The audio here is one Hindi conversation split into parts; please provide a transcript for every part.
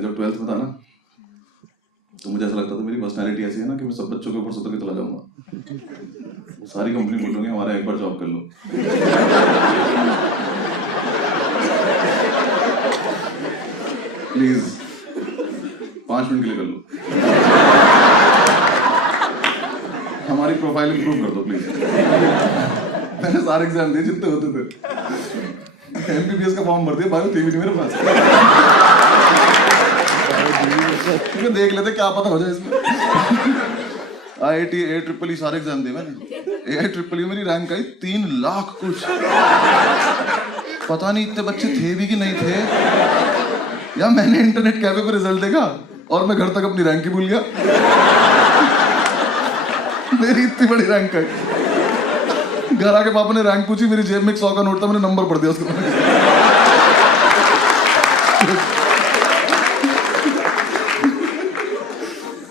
मैं जब 12th में था ना, तो मुझे ऐसा लगता था मेरी पर्सनैलिटी ऐसी है ना कि मैं सब बच्चों के ऊपर सुतर के चला जाऊंगा। सारी कंपनी बोलूंगी हमारा एक बार जॉब कर लो। प्लीज 5 मिनट के लिए कर लो, हमारी प्रोफाइल इंप्रूव कर दो प्लीज। मैंने सारे एग्जाम दिए जितने होते थे, एमबीबीएस का फॉर्म भर दिया, बायो थी भी नहीं मेरे पास। देख लेते क्या पता हो जाए इसमें। IIT AIEEE सारे एग्जाम दिए मैंने। AIEEE मेरी रैंक आई 3 लाख कुछ। पता नहीं इतने बच्चे थे भी कि नहीं थे। या मैंने इंटरनेट कैफे पे रिजल्ट देखा और मैं घर तक अपनी रैंक ही भूल गया। मेरी इतनी बड़ी रैंक आई। घर आके पापा ने रैंक पूछी, मेरी जेब में 100 का नोट था, मैंने नंबर पढ़ दिया उसको।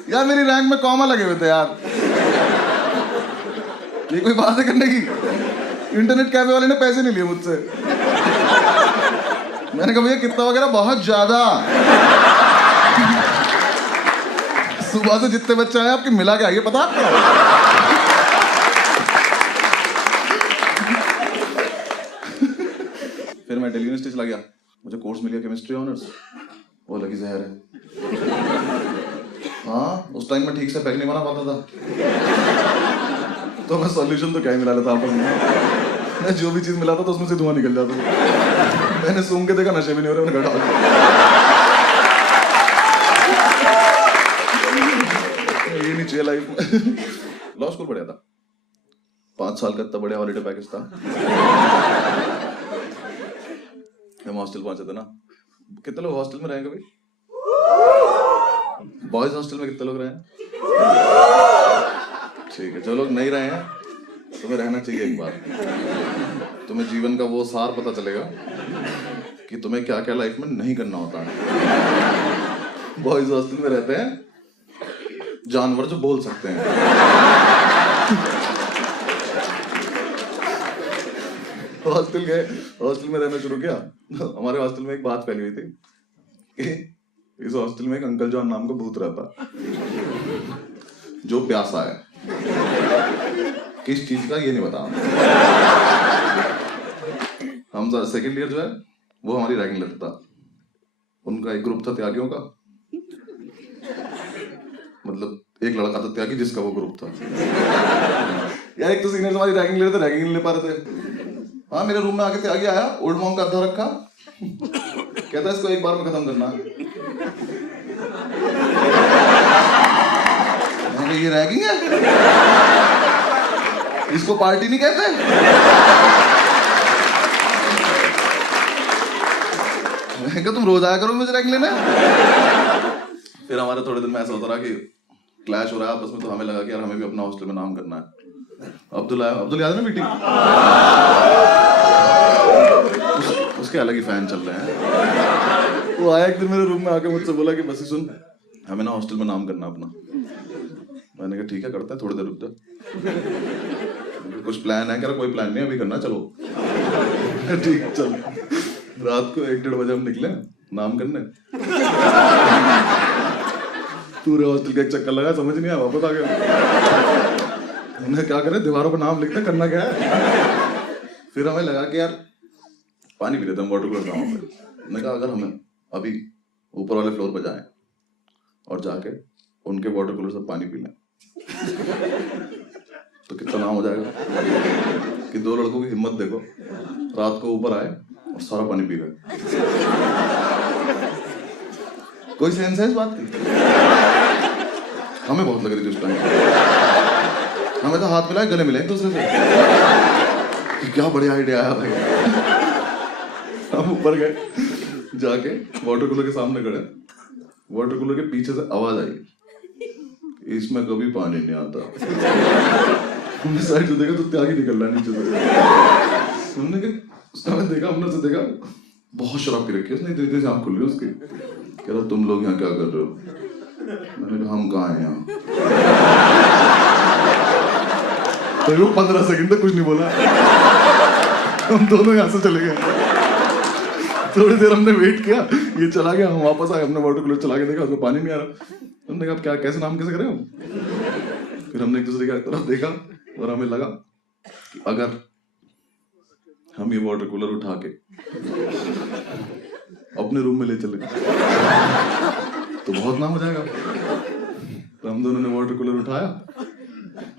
यार मेरी रैंक में कॉमा लगे हुए थे यार। ये कोई बात है करने की? इंटरनेट कैफे वाले ने पैसे नहीं लिए मुझसे। मैंने कहा भैया कितना वगैरह? बहुत ज्यादा। सुबह से जितने बच्चे आए आपके मिला के आइए, पता आपको? फिर मैं दिल्ली यूनिवर्सिटी चला गया, मुझे कोर्स मिल गया केमिस्ट्री ऑनर्स। वो लगी जहर है। हाँ, उस टाइम में ठीक से पैक नहीं बना पाता था, तो मैं सॉल्यूशन तो क्या ही मिला लेता आपस में। मैं जो भी चीज मिला था तो उसमें से धुआं निकल जाता था। मैंने सूंघ के देखा, नशे भी नहीं हो रहे, मैंने घटा ये नहीं चाहिए लाइफ में। लॉ स्कूल पढ़ा था, 5 साल का इतना बढ़िया हॉलीडे पैकेज था। हम हॉस्टल पहुंचे थे ना। कितने लोग हॉस्टल में रहे कभी? बॉयज हॉस्टल में कितने लोग रहे हैं? ठीक है, जो लोग नहीं रहे हैं तुम्हें रहना चाहिए एक बार। तुम्हें जीवन का वो सार पता चलेगा कि तुम्हें क्या क्या लाइफ में नहीं करना होता है। बॉयज हॉस्टल में रहते हैं जानवर जो बोल सकते हैं। हॉस्टल में रहना शुरू किया। हमारे हॉस्टल में एक बात फैली हुई थी कि इस हॉस्टल में एक अंकल जॉन नाम का भूत रहता, जो प्यासा है। किस चीज का ये नहीं बता। हम सेकंड ईयर जो है वो हमारी रैगिंग लेता था। उनका एक ग्रुप था त्यागियों का, मतलब एक लड़का था त्यागी जिसका वो ग्रुप था। यार एक तो सीनियर्स हमारी रैगिंग ले रहे थे, रैगिंग नहीं ले पा रहे थे। हाँ, मेरे रूम में आके त्यागी आया, ओल्ड मॉन्क का अद्धा रखा, कहता है इसको एक बार में खत्म करना है। ये रैगिंग है? इसको पार्टी नहीं कहते? मैं कहा तुम रोज आया करो मुझे रैगिंग लेने। फिर हमारे थोड़े दिन में ऐसा होता रहा कि क्लैश हो रहा है आपस में, तो हमें लगा कि यार हमें भी अपना हॉस्टल में नाम करना है। अब्दुल याद है ना मीटिंग? उसके अलग ही फैन चल रहे हैं। वो आया एक दिन मेरे रूम में आके मुझसे बोला कि बस सुन, हमें ना हॉस्टल में नाम करना अपना। मैंने कहा ठीक है करते हैं, थोड़ी देर रुक जा। कुछ प्लान है? कह रहा कोई प्लान नहीं, अभी करना, चलो। ठीक चल। रात को 1-1:30 बजे हम निकले नाम करने। पूरे हॉस्टल का एक चक्कर लगा, समझ नहीं आया, वापस आ गया। हमने क्या करे, दीवारों पर नाम लिखते, करना क्या है। फिर हमें लगा कि यार पानी पी लेते हम वाटर कूलर गाँव पे। मैंने कहा अगर हमें अभी ऊपर वाले फ्लोर पर जाएं और जाके उनके वाटर कूलर से पानी पी लें तो कितना नाम हो जाएगा कि 2 लड़कों की हिम्मत देखो, रात को ऊपर आए और सारा पानी पी गए। कोई सेंस है इस बात की? हमें बहुत लग रही थी उस टाइम। हमें तो हाथ मिलाए, गले मिले एक दूसरे से। क्या बढ़िया आइडिया आया भाई। हम ऊपर गए, जाके वाटर कूलर के सामने खड़े, वाटर कूलर के पीछे से आवाज आई, इसमें कभी पानी नहीं आता। हमने साइड से देखा तो त्यागी निकल रहा नीचे से। हमने देखा, हमने से देखा बहुत शराब पी रखी है उसने, धीरे धीरे आँख खुल रही है उसकी। कह रहा तुम लोग यहाँ क्या कर रहे हो? मैंने कहा हम कहाँ हैं यहाँ। तो वो 15 सेकंड तक कुछ नहीं बोला। हम दोनों यहाँ से चले गए। थोड़ी देर हमने वेट किया, ये चला गया, हम वापस आए, हमने वाटर कूलर चला के देखा, उसमें पानी नहीं आ रहा। हमने कहा क्या कैसे नाम कैसे करें हम? फिर हमने एक दूसरे की तरफ देखा और हमें लगा कि अगर हम ये वाटर कूलर उठा के अपने रूम में ले चले तो बहुत नाम हो जाएगा। तो हम दोनों ने वाटर कूलर उठाया,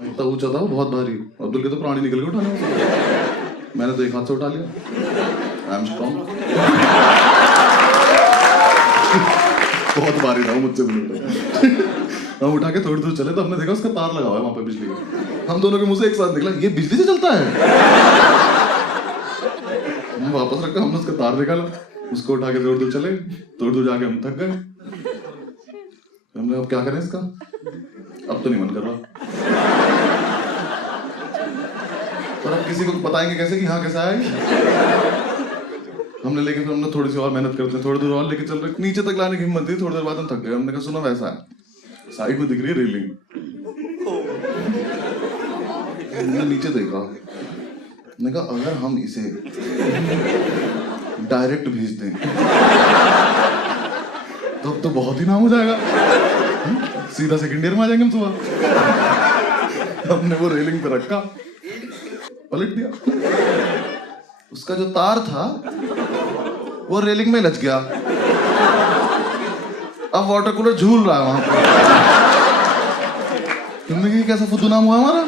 इतना ऊंचा था वो, बहुत भारी। अब्दुल के तो प्राणी निकल के उठाने में, मैंने तो एक हाथ से उठा लिया। I am strong. बहुत भारी था वो, मुझसे भी नहीं उठा। हम उठा के थोड़ी दूर चले तो हमने देखा उसका तार लगा हुआ है वहां पे बिजली का। हम दोनों के मुंह से एक साथ निकला, ये बिजली से चलता है। हम वापस रखा, हमने उसका तार निकाला, उसको उठा के थोड़ी दूर चले, थोड़ी दूर जाके हम थक गए। हमने अब क्या करें इसका, अब तो नहीं मन कर रहा, पर अब किसी को बताएंगे कैसे कि हाँ कैसा है। हमने लेके फिर हमने थोड़ी सी और मेहनत करते हैं, थोड़ी दूर और लेके चल रहे, नीचे तक लाने की हिम्मत थी, थोड़ी देर बाद हम थक गए। हमने कहा सुनो वैसा है, साइड में दिख रही है रेलिंग। हमने नीचे देखा, मैंने कहा अगर हम इसे डायरेक्ट भेज दें तो अब तो बहुत ही नाम हो जाएगा, सीधा सेकंड ईयर में आ जाएंगे हम सुबह। हमने वो रेलिंग पे रखा, पलट दिया, उसका जो तार था वो रेलिंग में लच गया। अब वाटर कूलर झूल रहा है वहां पर। तुमने कहा कैसा फुद्दू नाम हुआ हमारा,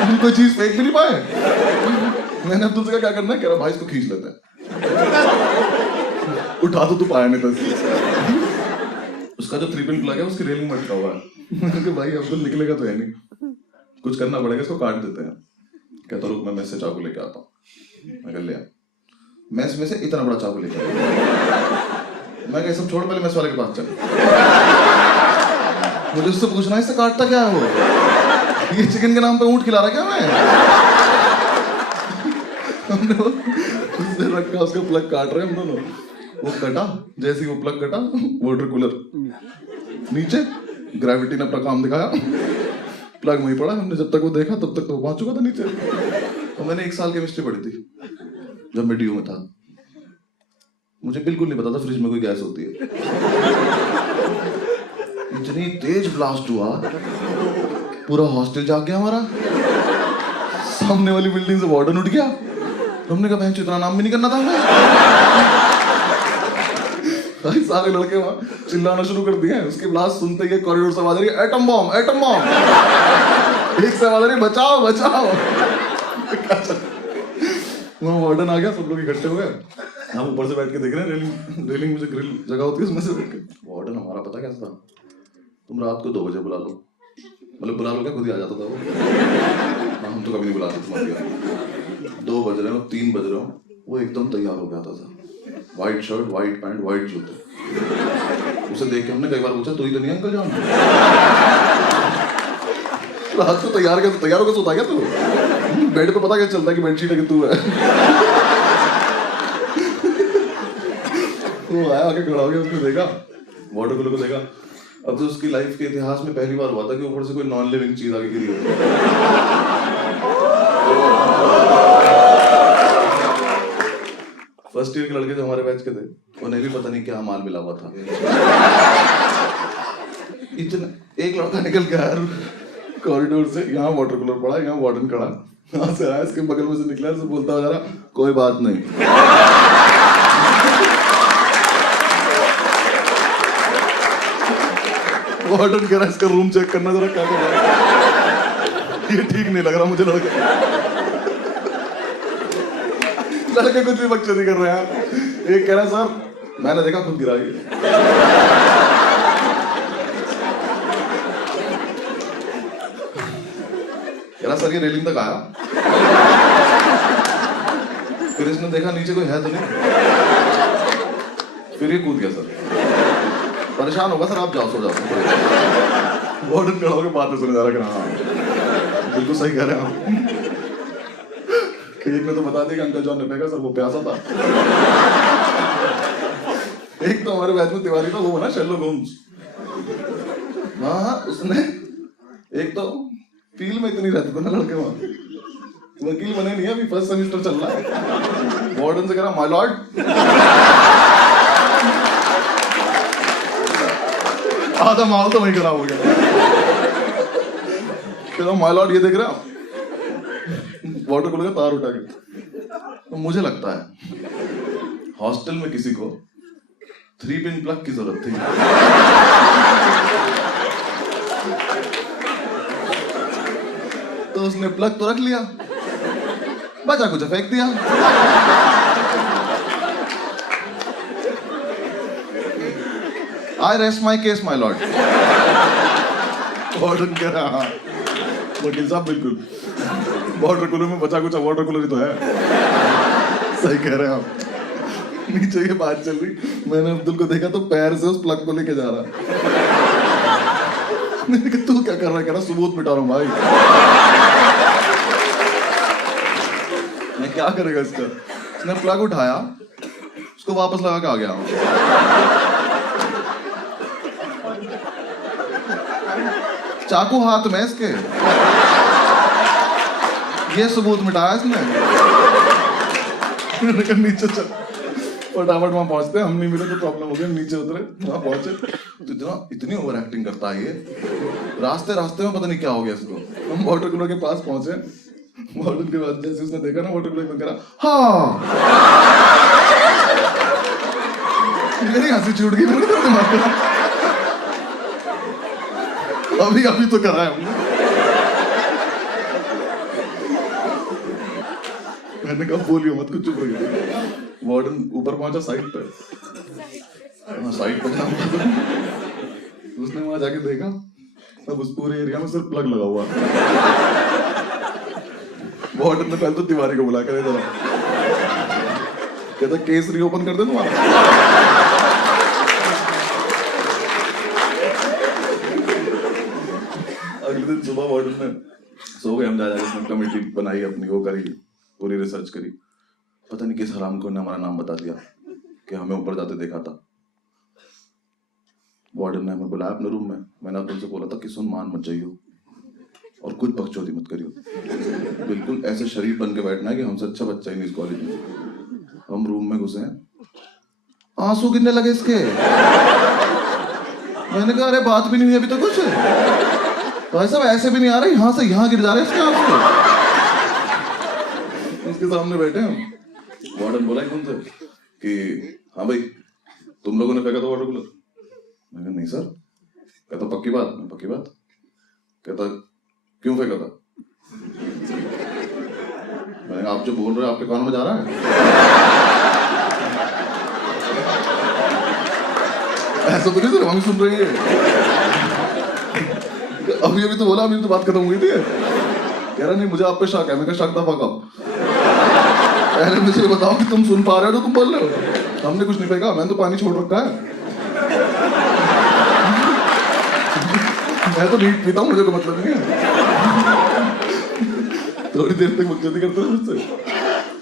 हम कोई चीज फेंक भी नहीं पाए। मैंने अब्दुल से कहा क्या करना है, कह रहा भाई इसको खींच लेते हैं। उठा तो तू पाया नहीं था। उसका जो 3 पिन प्लग है उसकी रेलिंग में अटका हुआ है। मैंने कहा भाई अब्दुल निकलेगा तो है नहीं, कुछ करना पड़ेगा, इसको काट देते हैं। कहता रुक मैं मेस से चाकू लेके आता हूँ। मैं ले आ, मेस में से इतना बड़ा चाकू लेके आया। मैं कहा सब छोड़, पहले मेस वाले के पास चल, मुझे उससे पूछना इससे काटता क्या है वो, ये चिकन के नाम पे ऊंट खिला रहा क्या मैं। हमने उससे रखा, उसका प्लग काट रहे हम दोनों, वो कटा, जैसे ही वो प्लग कटा वाटर कूलर नीचे, ग्रेविटी ने अपना काम दिखाया, प्लग वहीं पड़ा। हमने जब तक वो देखा तब तक तो पहुंच चुका था नीचे। तो मैंने 1 साल केमिस्ट्री पढ़ी थी जब मैं DU में था, मुझे बिल्कुल नहीं पता था फ्रिज में कोई गैस होती है। इतनी तेज ब्लास्ट हुआ, पूरा हॉस्टल जाग गया हमारा, सामने वाली बिल्डिंग से वार्डन उठ गया। हमने कहा बहन इतना नाम भी नहीं करना था हमें। सारे लड़के वहां चिल्लाना शुरू कर दिए। उसकी ब्लास्ट सुनते ही कॉरिडोर से आवाज आ रही है एटम बॉम्ब एटम बॉम्ब, एक से आवाज आ रही है बचाओ बचाओ। वहां वार्डन आ गया, सब लोग इकट्ठे हो गए, हम ऊपर से बैठ के देख रहे हैं, रेलिंग में जो ग्रिल जगह होती है उसमें से बैठ के। वार्डन हमारा पता कैसा था, तुम रात को 2 बजे बुला लो, मतलब बुला लो क्या, खुद ही आ जाता था वो। हम तो कभी नहीं बुलाते तुम्हारे, 2 बज रहे हो 3 बज रहे हो, वो एकदम तैयार हो जाता था, white shirt white pant white जूते। उसे देख के हमने कई बार पूछा तू ही तो नहीं अंकल जान, रात को तैयार होकर सोता क्या तू, बेड पे पता क्या चलता है कि बेडशीट है कि तू है। वो आया आके खड़ा हो गया, उसने देखा वाटर कूलर को देखा। अब तो उसकी लाइफ के इतिहास में पहली बार हुआ था कि ऊपर से कोई नॉन लिविंग चीज आगे गिरी हो। फर्स्ट ईयर के लड़के जो हमारे बैच के थे, उन्हें भी पता नहीं क्या माल मिला हुआ था। इतना एक लड़का निकल के आया कॉरिडोर से, यहाँ वाटर कूलर पड़ा, यहाँ वार्डन खड़ा, यहाँ से आया, इसके बगल में से निकला, से बोलता हुआ जा रहा कोई बात नहीं। वार्डन कह रहा इसका रूम चेक करना जरा, क्या कर रहा है, ये ठीक नहीं लग रहा मुझे। लड़के कुछ भी बकचोदी कर रहे हैं। एक कह रहा सर मैंने देखा खुद गिरा गया। कह रहा सर ये रेलिंग तक आया, फिर इसने देखा नीचे कोई है तो नहीं, फिर ये कूद गया। सर परेशान होगा सर, आप जाओ सो जाओ। वार्डन खड़ा होकर बातें सुने जा रहा है, हाँ बिल्कुल सही कह रहे हैं आप। एक ने तो बता दिया कि अंकल जॉन ने फेंका, सर वो प्यासा था। एक तो हमारे बैच में तिवारी था, वो बना शेरलॉक होम्स। हाँ उसने एक तो फील्ड में इतनी रहते थे ना लड़के, वहां वकील बने नहीं है, अभी फर्स्ट सेमेस्टर चल रहा है। वार्डन से कह रहा माय लॉर्ड आधा माल तो वही खराब हो गया। कह रहा माय लॉर्ड ये देख रहे हो वाटर कूलर का तार उठा के। तो मुझे लगता है हॉस्टल में किसी को 3 पिन प्लग की जरूरत थी। तो उसने प्लग तो रख लिया, बचा कुछ फेंक दिया। आई rest my case my lord. Warden कह रहा हाँ वकील साहब बिल्कुल, वाटर कूलर में बचा कुछ वाटर कूलर ही तो है। सही कह रहे हैं आप। नीचे ये बात चल रही, मैंने अब्दुल को देखा तो पैर से उस प्लग को लेके जा रहा। मैंने कहा तू क्या कर रहा है? कह रहा सबूत मिटा रहा हूं भाई। मैं क्या करेगा इसका? उसने प्लग उठाया, उसको वापस लगा के आ गया। चाकू हाथ में इसके, ये सबूत मिटाया इसने। नीचे चल फटाफट वहां पहुंचते, हम नहीं मिले तो प्रॉब्लम हो गई। नीचे उतरे, वहां पहुंचे तो इतनी ओवर एक्टिंग करता है ये। रास्ते रास्ते में पता नहीं क्या हो गया इसको। हम वाटर कूलर के पास पहुंचे, वाटर के बाद जैसे उसने देखा ना वाटर कूलर में, करा हाँ। मेरी हंसी छूट गई। मैंने दिमाग का अभी तो करा है हमने। मैंने कहा बोलियो मत, कुछ चुप रहिए। वार्डन ऊपर पहुंचा साइड पे, साइड पे जाऊंगा। उसने वहां जाके देखा, अब उस पूरे एरिया में सिर्फ प्लग लगा हुआ। वार्डन ने पहले तो तिवारी को बुला कर इधर, कहता केस रीओपन कर दे तुम्हारा। अगले दिन सुबह वार्डन ने सो गए हम जा जाके, उसने कमेटी बनाई अपनी, वो करी, पूरी रिसर्च करी। पता नहीं किस हराम को ने हमारा नाम बता दिया कि हमें ऊपर जाते देखा था। वार्डन ने हमें बुलाया अपने रूम में। मैंने अब तुमसे बोला था कि सुन मान मत जाइयो और कुछ बकचोदी मत करियो, बिल्कुल ऐसे शरीफ बन के बैठना है कि हमसे अच्छा बच्चा ही नहीं इस कॉलेज में। हम रूम में घुसे, आंसू गिरने लगे इसके। मैंने कहा अरे बात भी नहीं हुई अभी तो कुछ, भाई साहब ऐसे भी नहीं आ रहे, यहाँ से यहाँ गिर जा रहे इसके आंसू। उसके सामने बैठे हम। वार्डन बोला एकदम से कि हाँ भाई तुम लोगों ने फेंका था वाटर कूलर? मैंने कहा नहीं सर। कहता पक्की बात? मैं पक्की बात। कहता क्यों फेंका था? मैंने कहा आप जो बोल रहे हो आपके कानों में जा रहा है? ऐसा तो नहीं सर, हम सुन रहे हैं। अभी तो बोला, अभी तो बात खत्म हुई थी। कह रहा नहीं मुझे आप पे शक है। मैं कहा शक दफा कब? पहले मुझे बताओ कि तुम सुन पा रहे हो तो तुम बोल रहे हो। हमने कुछ नहीं फेंका, मैंने तो पानी छोड़ रखा है। मैं तो नीट पीता हूँ, मुझे कोई मतलब नहीं है। थोड़ी देर तक बकचोदी करते थे मुझसे।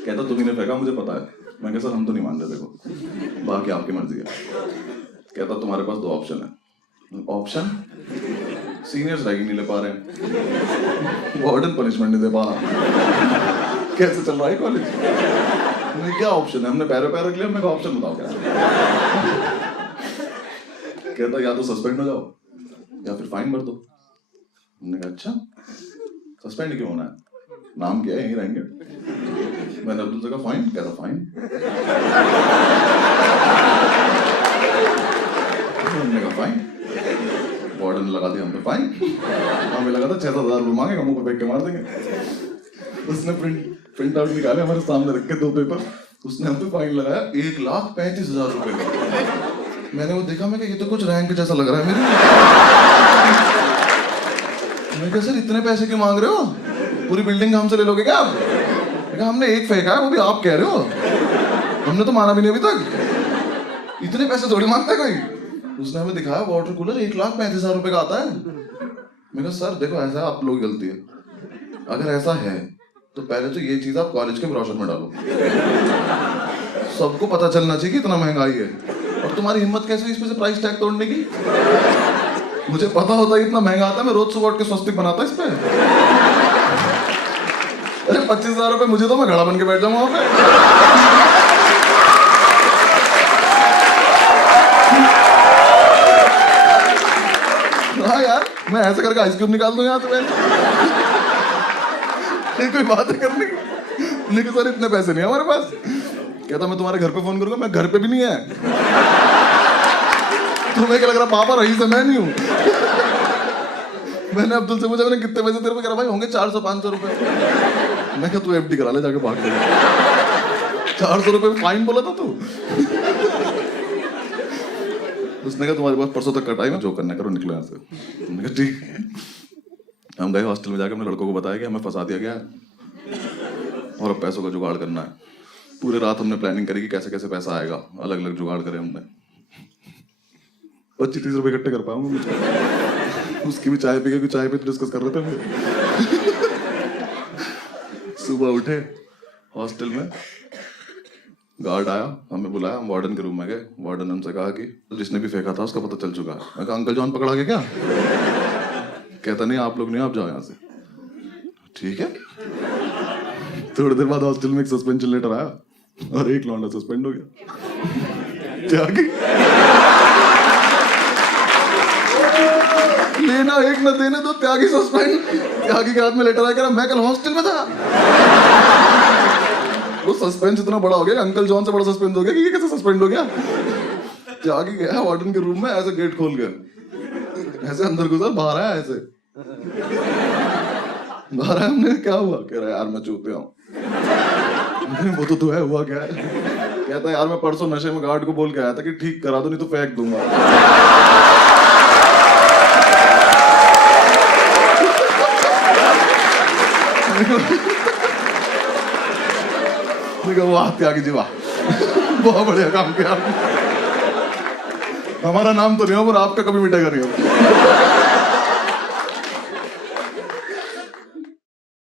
कहता तुम ही ने फेंका, मुझे पता है। मैं कहा सर हम तो नहीं मान रहे, देखो बाकी आपकी मर्जी है। कहता तुम्हारे पास 2 ऑप्शन है। ऑप्शन? सीनियर्स रैगिंग नहीं ले पा रहे हैं, वार्डन पनिशमेंट नहीं दे पा रहा, कैसे चल रहा है कॉलेज? क्या ऑप्शन है? हमने पैर पैर रख लिया। मैं ऑप्शन बताओ क्या? कहता या तो सस्पेंड हो जाओ या फिर फाइन भर दो। हमने कहा अच्छा सस्पेंड क्यों होना है, नाम क्या है, यहीं रहेंगे। मैंने अब्दुल से कहा फाइन? कहता फाइन। हमने कहा फाइन। वार्डन लगा दिया हम पे फाइन। हमें लगा था 6-7 हज़ार रुपये मांगेगा, मुंह पे फेंक के मार देंगे। उसने प्रिंट आउट निकाले, हमारे सामने रख के 2 पेपर। उसने हम पे फाइन लगाया 1,35,000 रुपए का। मैंने वो देखा, मैं कहा ये तो कुछ रैंक जैसा लग रहा है मेरे। मैं कहा सर इतने पैसे क्यों मांग रहे हो, पूरी बिल्डिंग हमसे ले लोगे क्या आप? मैं कहा हमने 1 फेंका है, वो भी आप कह रहे हो, हमने तो माना भी नहीं अभी तक, इतने पैसे थोड़ी मांगता है कोई। उसने हमें दिखाया वाटर कूलर 1,35,000 रुपए का आता है। मैं कहा सर देखो ऐसा है, आप लोग गलती है, अगर ऐसा है तो पहले तो ये चीज आप कॉलेज के ब्रोशर में डालो, सबको पता चलना चाहिए कि इतना महंगाई है। और तुम्हारी हिम्मत कैसे हुई इस पे से प्राइस टैग तोड़ने की? मुझे पता होता है इतना महंगा आता है, मैं रोज सुबह उठ के स्वस्तिक बनाता इस पे। अरे 25,000 रुपए मुझे तो, मैं घड़ा बन के बैठ जाऊंगा वहां पे। मैं ऐसे करके आइसक्रीम निकाल दूं यहाँ से। ये कोई बात है करने की? नहीं सर इतने पैसे नहीं है हमारे पास। कहता मैं तुम्हारे घर पे फोन करूंगा, मैं घर पे भी नहीं है। तुम्हें क्या लग रहा पापा रही से मैं नहीं हूं। मैंने अब्दुल से पूछा मैंने कितने पैसे तेरे पे करा, भाई होंगे 400-500 रुपए। मैं क्या तू एफडी करा ले जाके भाग के। 400 रुपए फाइन बोला था तू। उसने कहा तुम्हारे पास परसों तक का टाइम है, जो करना करो निकलो यहाँ से। मैंने कहा ठीक है। हम गए हॉस्टल में, जाकर अपने लड़कों को बताया कि हमें फंसा दिया गया है और अब पैसों का जुगाड़ करना है। पूरे रात हमने प्लानिंग करी कि कैसे कैसे पैसा आएगा, अलग अलग जुगाड़ करे हमने। 25-30 रुपए इकट्ठे कर पाऊंगा मुझे। उसकी भी चाय पी के, चाय पे डिस्कस कर रहे थे हम। सुबह उठे, हॉस्टल में गार्ड आया, हमें बुलाया, हम वार्डन के रूम में गए। वार्डन ने हमसे कहा कि जिसने भी फेंका था उसका पता चल चुका है। मैं कहा अंकल जॉन पकड़ा गया क्या? कहता नहीं आप लोग नहीं, आप जाओ यहाँ से। ठीक है। थोड़ी देर बाद हॉस्टल में एक सस्पेंशन लेटर आया और एक लौंडा सस्पेंड हो गया। त्यागी लेना एक न देने दो, त्यागी सस्पेंड। त्यागी के हाथ में लेटर आया, मैं कल हॉस्टल में था। वो सस्पेंस इतना बड़ा हो गया, अंकल जॉन से बड़ा सस्पेंस हो गया कि ये कैसे सस्पेंड हो गया। त्यागी गया वार्डन के रूम में, ऐसे गेट खोल के ऐसे अंदर घुसा, बाहर आया ऐसे। बाहर आया, हमने क्या हुआ? कह रहा है यार मैं चूतिया हूँ। वो तो है, हुआ क्या है? कहता है यार मैं परसों नशे में गार्ड को बोल के आया था कि ठीक करा दो नहीं तो फेंक दूंगा। वाह त्यागी जी वाह, बहुत बढ़िया काम किया। हमारा नाम तो नहीं हो पर आपका कभी मिटेगा नहीं हो।